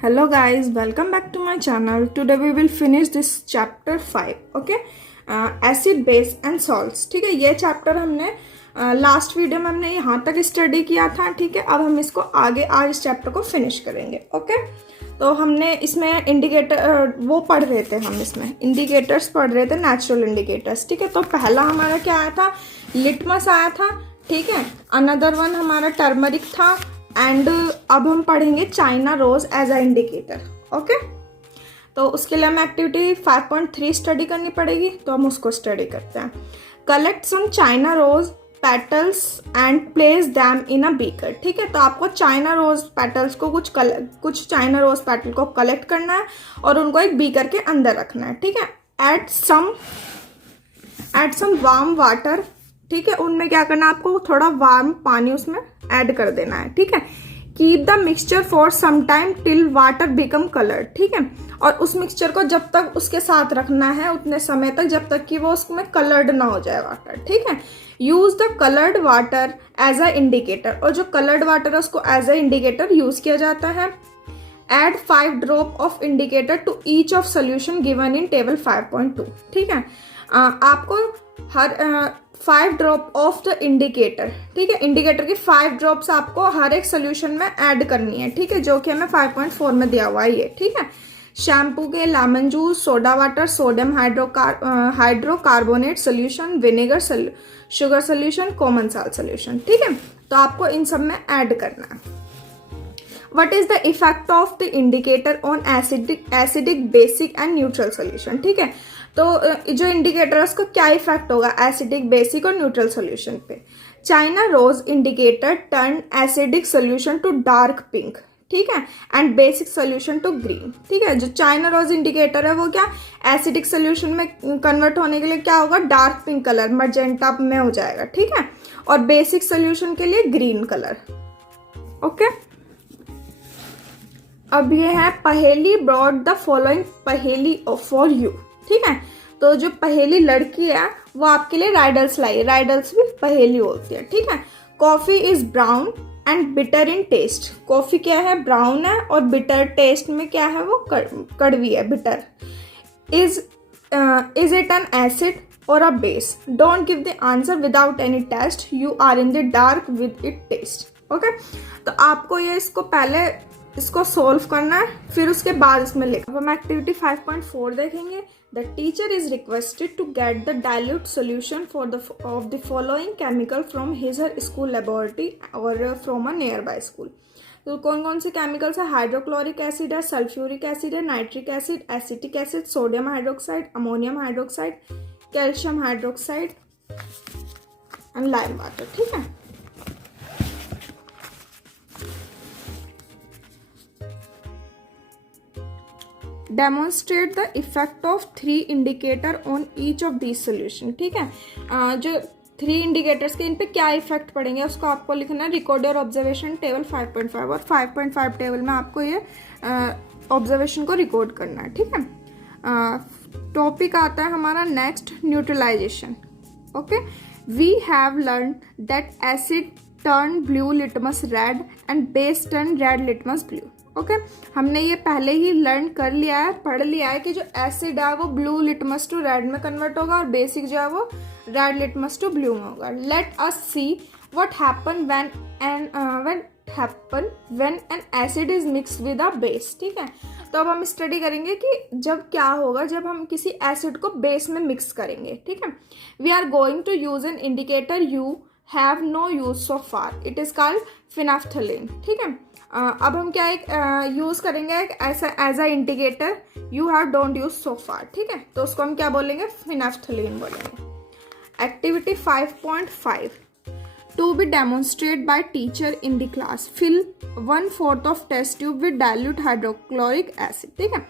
Hello guys, welcome back to my channel. Today we will finish this chapter 5. Okay, acid, base and salts. ठीक है, ये chapter हमने last video में हमने यहाँ तक स्टडी किया था. ठीक है, अब हम इसको आगे आज इस चैप्टर को फिनिश करेंगे. ओके, तो हमने इसमें इंडिकेटर वो पढ़ रहे थे, हम इसमें इंडिकेटर्स पढ़ रहे थे, नेचुरल इंडिकेटर्स. ठीक है, तो पहला हमारा क्या आया था, लिटमस आया था. ठीक है, अनदर वन हमारा टर्मरिक था. एंड अब हम पढ़ेंगे China rose as a indicator. Okay, तो उसके लिए हमें एक्टिविटी 5.3 स्टडी करनी पड़ेगी, तो हम उसको स्टडी करते हैं. Collect some China rose petals and place them in a beaker. ठीक है, तो आपको चाइना रोज पेटल्स को कुछ चाइना रोज पेटल को कलेक्ट करना है और उनको एक बीकर के अंदर रखना है. ठीक है, एड सम वार्म वाटर. ठीक है, उनमें क्या करना है, आपको थोड़ा वार्म पानी उसमें ऐड कर देना है. ठीक है, keep the mixture for some time till water become coloured. ठीक है, और उस मिक्सचर को जब तक उसके साथ रखना है उतने समय तक जब तक कि वो उसमें कलर्ड ना हो जाए वाटर. ठीक है, use the coloured water as a indicator, और जो कलर्ड वाटर है उसको एज अ इंडिकेटर यूज किया जाता है. Add 5 drop of indicator to each of solution given in table 5.2. ठीक है, आपको हर 5 ड्रॉप ऑफ द इंडिकेटर. ठीक है, इंडिकेटर की 5 ड्रॉप्स आपको हर एक सोल्यूशन में ऐड करनी है. ठीक है, जो कि हमें 5.4 में दिया हुआ है ये. ठीक है, शैम्पू के lemon juice, soda water, sodium hydrocarbonate solution, vinegar sugar solution, common salt solution. ठीक है, तो आपको इन सब में ऐड करना है. What is the effect of the indicator on acidic, basic and neutral solution? ठीक है, तो जो इंडिकेटर है उसका क्या इफेक्ट होगा एसिडिक, बेसिक और न्यूट्रल सोल्यूशन पे. China rose indicator turn acidic solution to dark pink. ठीक है, and basic solution to green. ठीक है, जो चाइना रोज इंडिकेटर है वो क्या एसिडिक सोल्यूशन में कन्वर्ट होने के लिए क्या होगा, डार्क पिंक कलर मजेंटा में हो जाएगा. ठीक है, और बेसिक सोल्यूशन के लिए ग्रीन कलर. ओके, अब ये है पहेली. ब्रॉड द फॉलोइंग पहेली फॉर यू. ठीक है, तो जो पहेली लड़की है वो आपके लिए राइडल्स लाई. राइडल्स भी पहेली होती है. ठीक है, coffee is brown and bitter in taste. Coffee क्या है, ब्राउन है और बिटर टेस्ट में क्या है, वो कड़वी है, bitter. Is it an acid और a base? Don't give the answer without any test, you are in the dark with it test. Okay, तो आपको ये इसको सोल्व करना है, फिर उसके बाद इसमें लिखा. अब हम एक्टिविटी 5.4 देखेंगे. The teacher is requested to get the dilute solution of the following chemical from his her school laboratory और from a nearby school. तो कौन कौन से केमिकल्स है, हाइड्रोक्लोरिक एसिड है, सल्फ्यूरिक एसिड है, nitric acid, acetic acid, sodium hydroxide, ammonium hydroxide, calcium hydroxide and lime water. ठीक है, demonstrate the effect of 3 indicator on each of these solution. ठीक है, जो 3 इंडिकेटर्स के इन पे क्या इफेक्ट पड़ेंगे उसको आपको लिखना है. रिकॉर्ड योर ऑब्जर्वेशन टेबल 5.5, और 5.5 टेबल में आपको ये ऑब्जर्वेशन को रिकॉर्ड करना है. ठीक है, टॉपिक आता है हमारा next, neutralisation. Okay, we have learn that acid turn blue litmus red and base turn red litmus blue. Okay, हमने ये पहले ही लर्न कर लिया है, पढ़ लिया है कि जो एसिड है वो ब्लू लिटमस टू रेड में कन्वर्ट होगा और बेसिक जो है वो रेड लिटमस टू ब्लू में होगा. Let us see what happen when an acid is mixed with a base. ठीक है, तो अब हम स्टडी करेंगे कि जब क्या होगा जब हम किसी एसिड को बेस में मिक्स करेंगे. ठीक है, we are going to use an indicator you have no use so far. It is called phenolphthalein. ठीक है, अब हम क्या एक यूज करेंगे ऐसा as a indicator you have don't use so far. ठीक है, तो उसको हम क्या बोलेंगे, फिनाफ्थलीन बोलेंगे. Activity 5.5 to be demonstrate by teacher in the class. Fill 1/4 of test tube with dilute hydrochloric acid. ठीक है,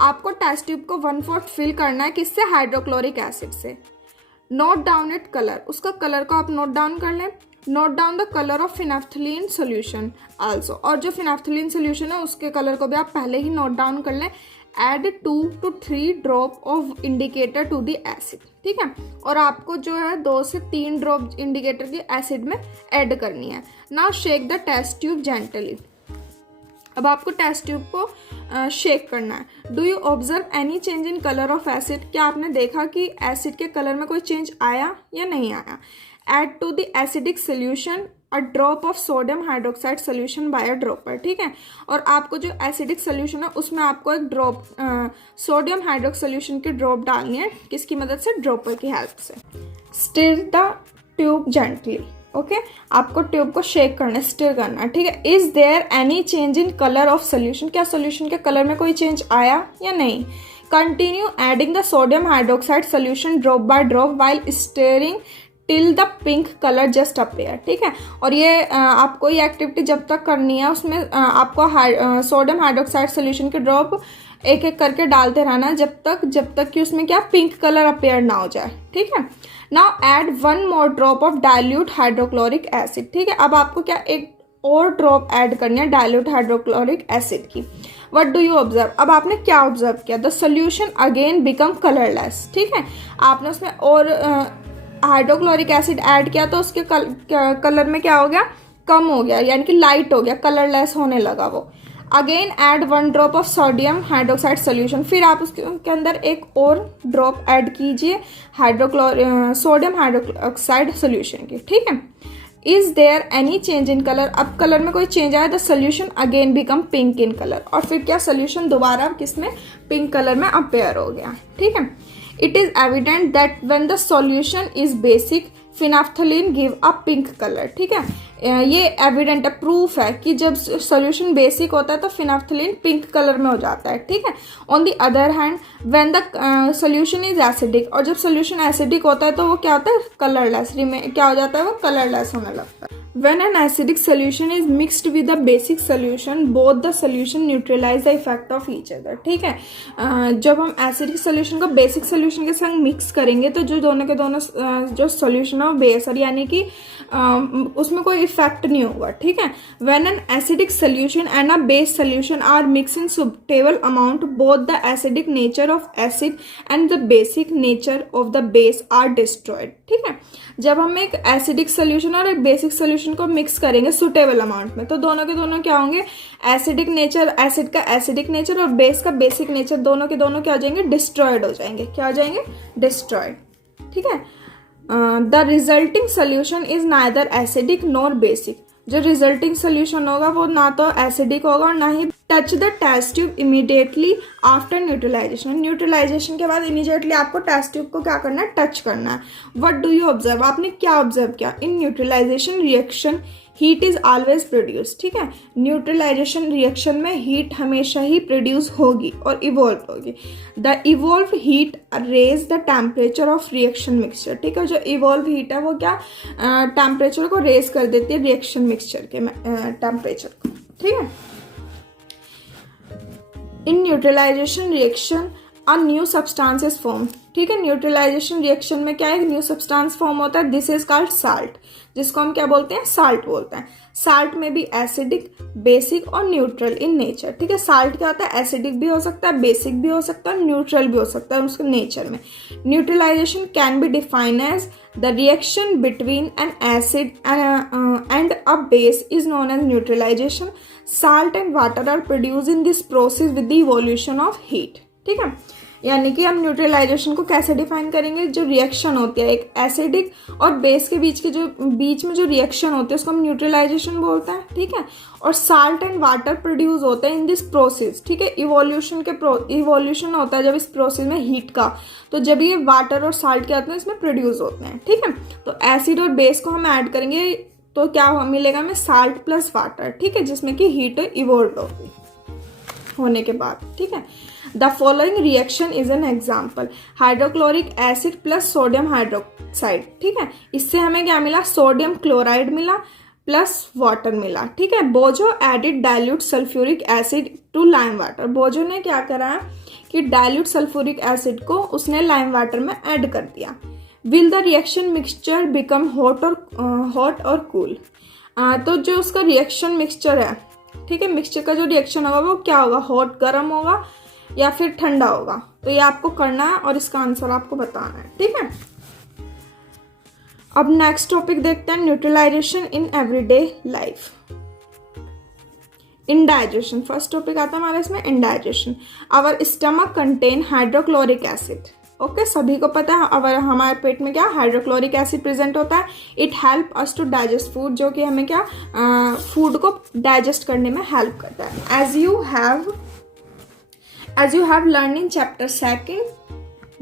आपको टेस्ट ट्यूब को 1/4 फिल करना है, किससे, हाइड्रोक्लोरिक एसिड से. नोट डाउन इट कलर, उसका कलर को आप नोट डाउन कर लें. Note down the colour of phenolphthalein solution also, और जो फिनाफ्थलीन सोल्यूशन है उसके कलर को भी आप पहले ही नोट डाउन कर लें. Add 2 to 3 drop of indicator to the acid. ठीक है, और आपको जो है 2 से 3 ड्रॉप इंडिकेटर की एसिड में ऐड करनी है. Now shake the test tube gently. अब आपको टेस्ट ट्यूब को शेक करना है। Do you observe any change in colour of acid, क्या आपने देखा कि एसिड के कलर में कोई चेंज आया या नहीं आया। Add to the acidic solution a drop of sodium hydroxide solution by a dropper, ठीक है। और आपको जो एसिडिक सोल्यूशन है उसमें आपको एक ड्रॉप सोडियम हाइड्रोक्साइड सोल्यूशन की ड्रॉप डालनी है, किसकी मदद से, ड्रॉपर की हेल्प से। Stir the tube gently, okay, आपको ट्यूब को शेक करना है, स्टिर करना है, ठीक है। Is there any change in colour of solution, क्या सोल्यूशन के कलर में कोई चेंज आया या नहीं। Continue adding the sodium hydroxide solution drop by drop while stirring till the pink colour just appear, ठीक है। और ये आपको ये एक्टिविटी जब तक करनी है उसमें आपको सोडियम हाइड्रोक्साइड सोल्यूशन के ड्रॉप एक एक करके डालते रहना है जब तक कि उसमें क्या पिंक कलर अपेयर ना हो जाए, ठीक है। Now add 1 more drop of dilute hydrochloric acid, ठीक है। अब आपको क्या एक और ड्रॉप ऐड करनी है डाइल्यूट हाइड्रोक्लोरिक एसिड की। वट डू यू ऑब्जर्व, अब आपने क्या ऑब्जर्व किया, the solution again become colourless, ठीक है। आपने उसमें और हाइड्रोक्लोरिक एसिड ऐड किया तो उसके कलर में क्या हो गया, कम हो गया, यानी कि लाइट हो गया, कलरलेस होने लगा वो। Again add 1 drop of sodium hydroxide solution, फिर आप उसके अंदर एक और ड्रॉप ऐड कीजिए सोडियम हाइड्रोक्साइड सोल्यूशन की, ठीक है। Is there any change in colour, अब कलर में कोई चेंज आया, the solution again become pink in colour, और फिर क्या सोल्यूशन दोबारा किसमें, पिंक कलर में अपेयर हो गया, ठीक है। It is evident that when the solution is basic phenolphthalein give a pink colour, ठीक है। ये एविडेंट है, प्रूफ है कि जब सॉल्यूशन बेसिक होता है तो फिनाफ्थलीन पिंक कलर में हो जाता है, ठीक है। On the other hand when the solution is acidic, और जब सॉल्यूशन एसिडिक होता है तो वो क्या होता है, कलरलेस, क्या हो जाता है, वो कलरलेस होने लगता है। When an acidic solution is mixed with a basic solution, both the solution neutralize the effect of each other, ठीक है। जब हम एसिडिक सोल्यूशन को बेसिक सोल्यूशन के संग मिक्स करेंगे तो जो दोनों के दोनों जो सोल्यूशन है वो बेसर, यानी कि उसमें कोई इफेक्ट नहीं होगा, ठीक है। When an acidic solution and a base solution are mixed in suitable amount, both the acidic nature of acid and the basic nature of the base are destroyed, ठीक है। जब हम एक एसिडिक सोल्यूशन और एक बेसिक सोल्यूशन को mix करेंगे suitable amount में तो दोनों के दोनों क्या होंगे, एसिडिक नेचर, एसिड का एसिडिक नेचर और बेस का बेसिक नेचर दोनों के दोनों क्या हो जाएंगे, डिस्ट्रॉयड हो जाएंगे, क्या हो जाएंगे, डिस्ट्रॉयड, ठीक है। The resulting solution is neither acidic nor basic, जो रिजल्टिंग सोल्यूशन होगा वो ना तो एसिडिक होगा और ना ही। Touch the test tube immediately after neutralization, neutralization के बाद इमीडिएटली आपको टेस्ट ट्यूब को क्या करना है, टच करना है। व्हाट डू यू ऑब्जर्व, आपने क्या ऑब्जर्व किया, in neutralization reaction heat is always produce, ठीक है। न्यूट्रलाइजेशन रिएक्शन में हीट हमेशा ही प्रोड्यूस होगी और इवॉल्व होगी। The evolve heat raise the temperature of reaction mixture, ठीक है। जो इवॉल्व हीट है वो क्या टेम्परेचर को रेज कर देती है रिएक्शन मिक्सचर के टेम्परेचर को, ठीक है। In neutralization reaction a new substance is form, ठीक है। न्यूट्रलाइजेशन रिएक्शन में क्या है, न्यू सब्सटेंस फॉर्म होता है, दिस इज कॉल्ड साल्ट, जिसको हम क्या बोलते हैं, साल्ट बोलते हैं। साल्ट में भी एसिडिक, बेसिक और न्यूट्रल इन नेचर, ठीक है। साल्ट क्या होता है, एसिडिक भी हो सकता है, बेसिक भी हो सकता है, न्यूट्रल भी हो सकता है उसके नेचर में। Neutralisation can be defined as the reaction between an acid and a base is known as neutralisation. Salt and water are produce in this process with the evolution of heat, ठीक है। यानी कि हम neutralisation को कैसे define करेंगे, जो reaction होती है एक एसिडिक और बेस के बीच में जो रिएक्शन होती है उसको हम न्यूट्रलाइजेशन बोलते हैं, ठीक है। और साल्ट एंड वाटर प्रोड्यूस होते हैं इन दिस प्रोसेस, ठीक है। इवोल्यूशन होता है जब इस प्रोसेस में हीट का, तो जब ये वाटर और साल्ट क्या होते हैं इसमें प्रोड्यूस होते हैं, ठीक है। तो एसिड और बेस को हम ऐड करेंगे तो क्या मिलेगा हमें, साल्ट प्लस वाटर, ठीक है, जिसमें कि हीट इवोल्व होने के बाद, ठीक है। The following reaction is an example, hydrochloric acid plus sodium hydroxide, ठीक है। इससे हमें क्या मिला, सोडियम क्लोराइड मिला प्लस वाटर मिला, ठीक है। Boojho added dilute sulphuric acid to lime water, Boojho ने क्या करा कि डाइल्यूट सल्फ्यूरिक एसिड को उसने लाइम वाटर में ऐड कर दिया। Will the reaction mixture become hot और कूल, तो जो उसका रिएक्शन मिक्सचर है, ठीक है, मिक्सचर का जो रिएक्शन होगा वो क्या होगा, हॉट गर्म होगा या फिर ठंडा होगा। तो ये आपको करना है और इसका आंसर आपको बताना है, ठीक है। अब नेक्स्ट टॉपिक देखते हैं, neutralisation in everyday life. Indigestion, first topic आता है हमारा इसमें indigestion. Our stomach contain hydrochloric acid. Okay, सभी को पता है अगर हमारे पेट में क्या हाइड्रोक्लोरिक एसिड प्रेजेंट होता है। It help us to digest food, जो कि हमें क्या फूड को डाइजेस्ट करने में हेल्प करता है। As you have learn in chapter 2,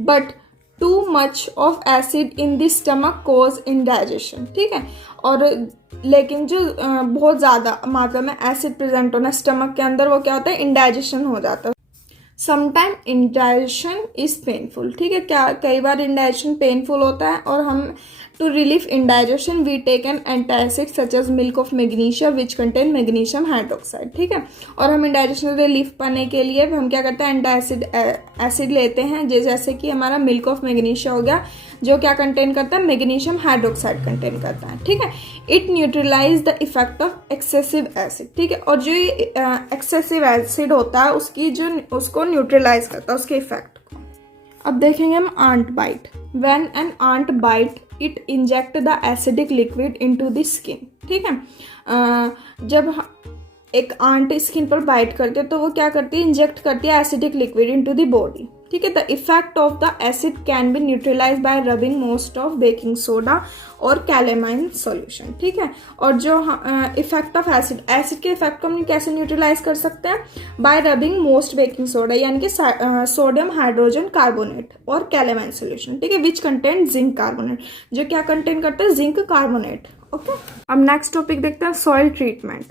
but too much of acid in the stomach cause indigestion. ठीक है, और लेकिन जो बहुत ज़्यादा मात्रा में एसिड प्रेजेंट होना स्टमक के अंदर, वो क्या होता है, इंडाइजेशन हो जाता है। Sometime indigestion is painful. ठीक है, क्या कई बार इंडाइजेशन पेनफुल होता है, और हम to relief indigestion we take an antacid such as milk of magnesia which contain magnesium hydroxide. ठीक है, और हम इंडाइजेशन रिलीफ पाने के लिए हम क्या करते हैं, एंटासिड एसिड लेते हैं, जैसे कि हमारा मिल्क ऑफ मैग्नीशिया हो गया, जो क्या कंटेन करता है, मैग्नीशियम हाइड्रोक्साइड कंटेन करता है। ठीक है, it neutralise the effect of excessive acid. ठीक है, और जो ये एक्सेसिव एसिड होता है उसको न्यूट्रलाइज करता है, उसके इफेक्ट को। अब देखेंगे हम ant bite. When an ant bite it inject the acidic liquid into the skin. ठीक है, जब एक आंट स्किन पर बाइट करती है तो वो क्या करती है, इंजेक्ट करती है acidic liquid into the body. ठीक है, the effect of the acid can be neutralise by rubbing moist of baking soda और कैलेमाइन सॉल्यूशन। ठीक है, और जो इफेक्ट ऑफ एसिड के इफेक्ट को हम कैसे न्यूट्रलाइज कर सकते हैं, by rubbing moist baking soda, यानी कि सोडियम हाइड्रोजन कार्बोनेट और कैलेमाइन सॉल्यूशन। ठीक है, विच कंटेन जिंक कार्बोनेट, जो क्या कंटेन करते हैं, जिंक कार्बोनेट। ओके, अब नेक्स्ट टॉपिक देखते हैं, soil treatment.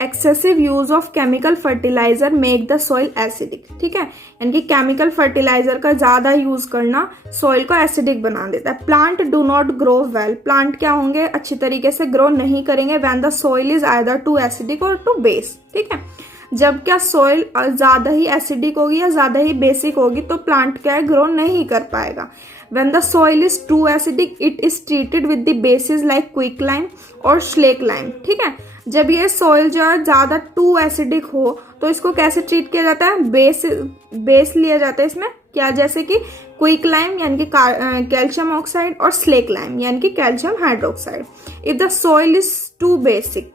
Excessive use of chemical fertiliser make the soil acidic. ठीक है, यानी कि केमिकल फर्टिलाइजर का ज्यादा यूज करना सॉइल को एसिडिक बना देता है। Plant do not grow well, plant क्या होंगे, अच्छी तरीके से ग्रो नहीं करेंगे when the soil is either too acidic और टू बेस। ठीक है, जब क्या सॉइल ज्यादा ही एसिडिक होगी या ज्यादा ही बेसिक होगी तो प्लांट क्या है, ग्रो नहीं कर पाएगा। When the soil is too acidic, it is treated with the bases like quicklime और slake lime। ठीक है, जब ये सॉइल जो है ज्यादा टू एसिडिक हो तो इसको कैसे ट्रीट किया जाता है, बेस लिया जाता है इसमें क्या, जैसे कि क्विक लाइम यानी कि कैल्शियम ऑक्साइड और स्लेक लाइम यानी कि calcium hydroxide. If the soil is too basic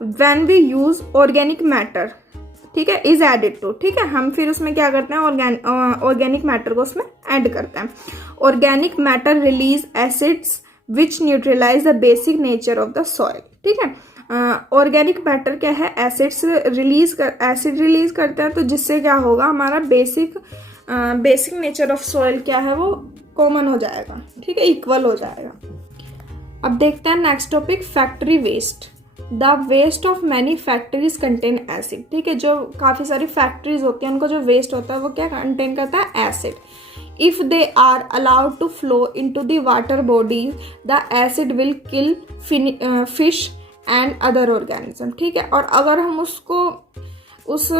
when we use organic matter, ठीक है, इज एडेड टू। ठीक है, हम फिर उसमें क्या करते हैं, ऑर्गेनिक मैटर को उसमें ऐड करते हैं। Organic matter release acids which neutralise the basic nature of the soil. ठीक है, ऑर्गेनिक मैटर क्या है, एसिड रिलीज करते हैं, तो जिससे क्या होगा, हमारा बेसिक नेचर ऑफ सॉइल क्या है, वो कॉमन हो जाएगा। ठीक है, इक्वल हो जाएगा। अब देखते हैं next topic, factory waste. The waste of many factories contain acid. ठीक है, जो काफ़ी सारी फैक्ट्रीज होती हैं उनको जो वेस्ट होता है वो क्या कंटेन करता है, acid. If they are allowed to flow in to the water bodies the acid will kill fish and other organism. ठीक है, और अगर हम उसको उस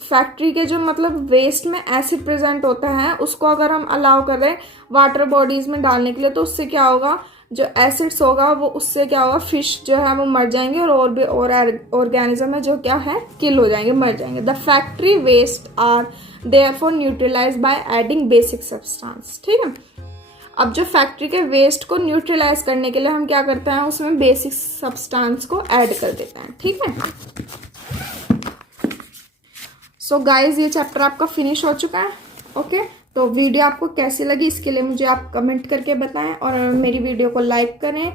फैक्ट्री के जो मतलब वेस्ट में एसिड प्रेजेंट होता है उसको अगर हम अलाउ कर रहे हैं वाटर बॉडीज में डालने के लिए, तो उससे क्या होगा, जो एसिड्स होगा वो उससे क्या होगा, फिश जो है वो मर जाएंगे और भी और ऑर्गेनिज्म है जो क्या है, किल हो जाएंगे, मर जाएंगे। The factory waste are therefore neutralise by adding basic substance. ठीक है, अब जो फैक्ट्री के वेस्ट को न्यूट्रलाइज करने के लिए हम क्या करते हैं, उसमें बेसिक सब्सटेंस को ऐड कर देते हैं। ठीक है, सो गाइज ये चैप्टर आपका फिनिश हो चुका है। ओके, तो वीडियो आपको कैसी लगी इसके लिए मुझे आप कमेंट करके बताएं, और मेरी वीडियो को लाइक करें,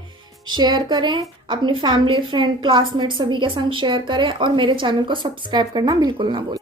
शेयर करें, अपनी फैमिली, फ्रेंड, क्लासमेट सभी के संग शेयर करें, और मेरे चैनल को सब्सक्राइब करना बिल्कुल ना भूलें।